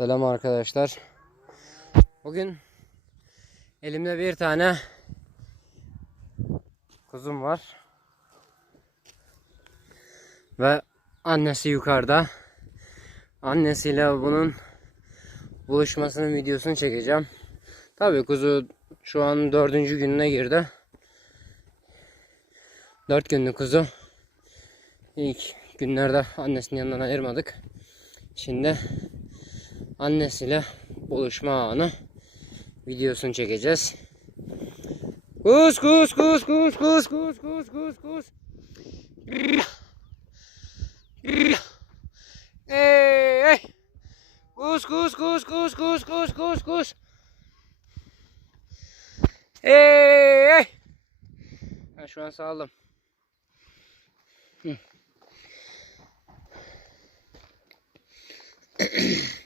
Selam arkadaşlar. Bugün elimde bir tane kuzum var. Ve annesi yukarıda. Annesiyle bunun buluşmasının videosunu çekeceğim. Tabii kuzu şu an dördüncü gününe girdi. Dört günlük kuzu. İlk günlerde annesinin yanından ayırmadık. Şimdi annesiyle buluşma anı videosunu çekeceğiz. Kus kus kus kus kus kus kus kus kus. Hey hey. Kus kus kus kus kus kus kus kus. Hey hey. Ben şu an sağlam.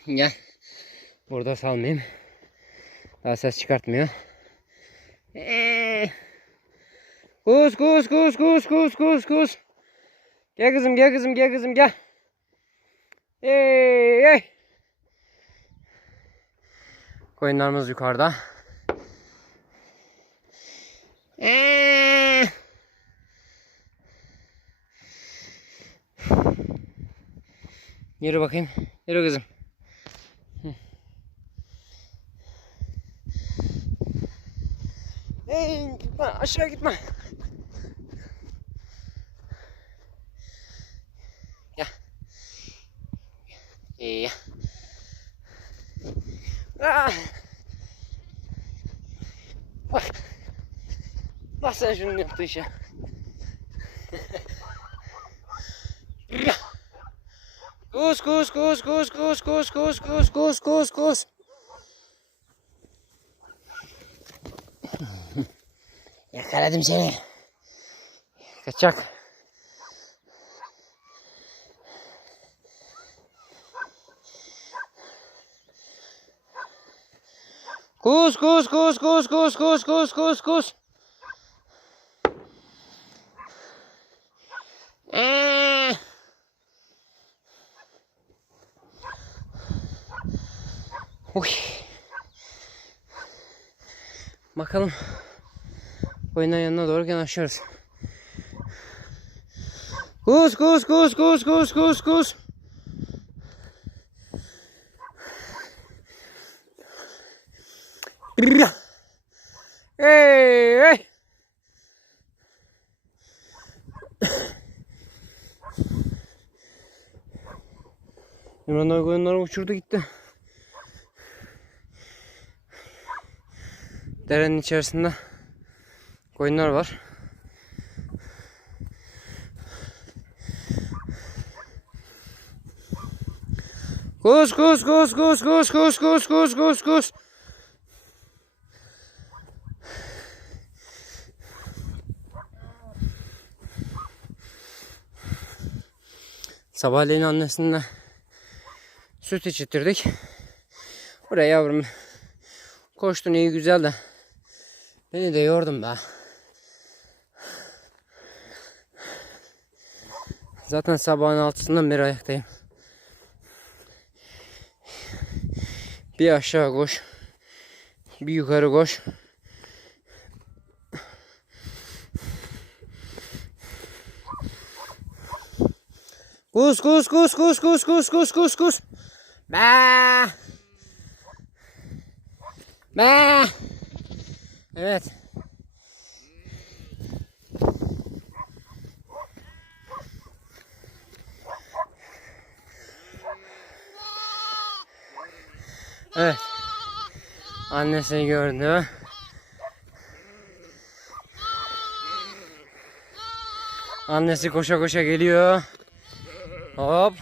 Gel. Burada salmayayım. Daha ses çıkartmıyor. Ee. Kus kus kus kus kus kus kus. Gel kızım gel kızım gel kızım gel. Hey hey. Koyunlarımız yukarıda. Ee. Yürü bakayım. Yürü kızım. Hey, gitme aşağı gitme. Gel. İyi. Ah. Bak. Bak sen şunun yaptığı işe. Kus kus kus kus kus kus kus kus kus kus kus. Yakaladım seni. Kaçak. Kus kus kus kus kus kus kus kus kus. Uy. Bakalım. Oyunun yanına doğru yanaşıyoruz. Kus kus kus kus kus kus kus. Hey hey. İmran abi koyunları uçurdu gitti. Derenin içerisinde koyunlar var. Kus kus kus kus kus kus kus kus kus kus. Sabahleyin annesine süt içirttirdik. Buraya yavrum koştun iyi güzel de beni de yordun be. Zaten sabahın altısından beri ayaktayım. Bir aşağı koş. Bir yukarı koş. Kus kus kus kus kus kus kus kus kus. Ba. Ba. Evet. Evet. Annesi gördü. Annesi koşa koşa geliyor. Hop.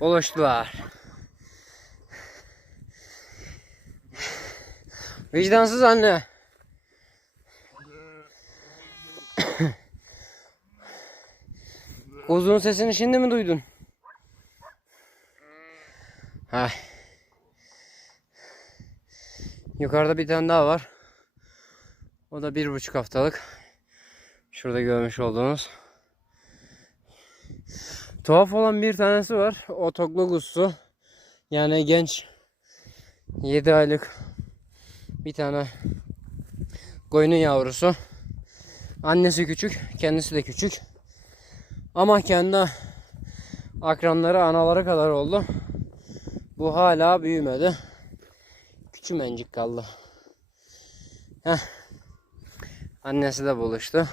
Buluştular. Vicdansız anne. Kuzun sesini şimdi mi duydun? Ha. Yukarıda bir tane daha var. O da bir buçuk haftalık. Şurada görmüş olduğunuz. Tuhaf olan bir tanesi var. O. Yani genç 7 aylık bir tane koyunun yavrusu. Annesi küçük, kendisi de küçük. Ama kendi akranları anaları kadar oldu. Bu hala büyümedi. Küçümencik kaldı. Heh. Annesi de buluştu.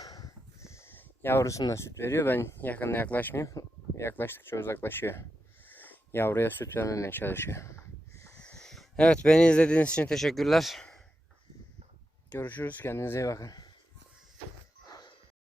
Yavrusuna süt veriyor. Ben yakında yaklaşmayayım. Yaklaştıkça uzaklaşıyor. Yavruya süt vermemeye çalışıyor. Evet beni izlediğiniz için teşekkürler. Görüşürüz. Kendinize iyi bakın.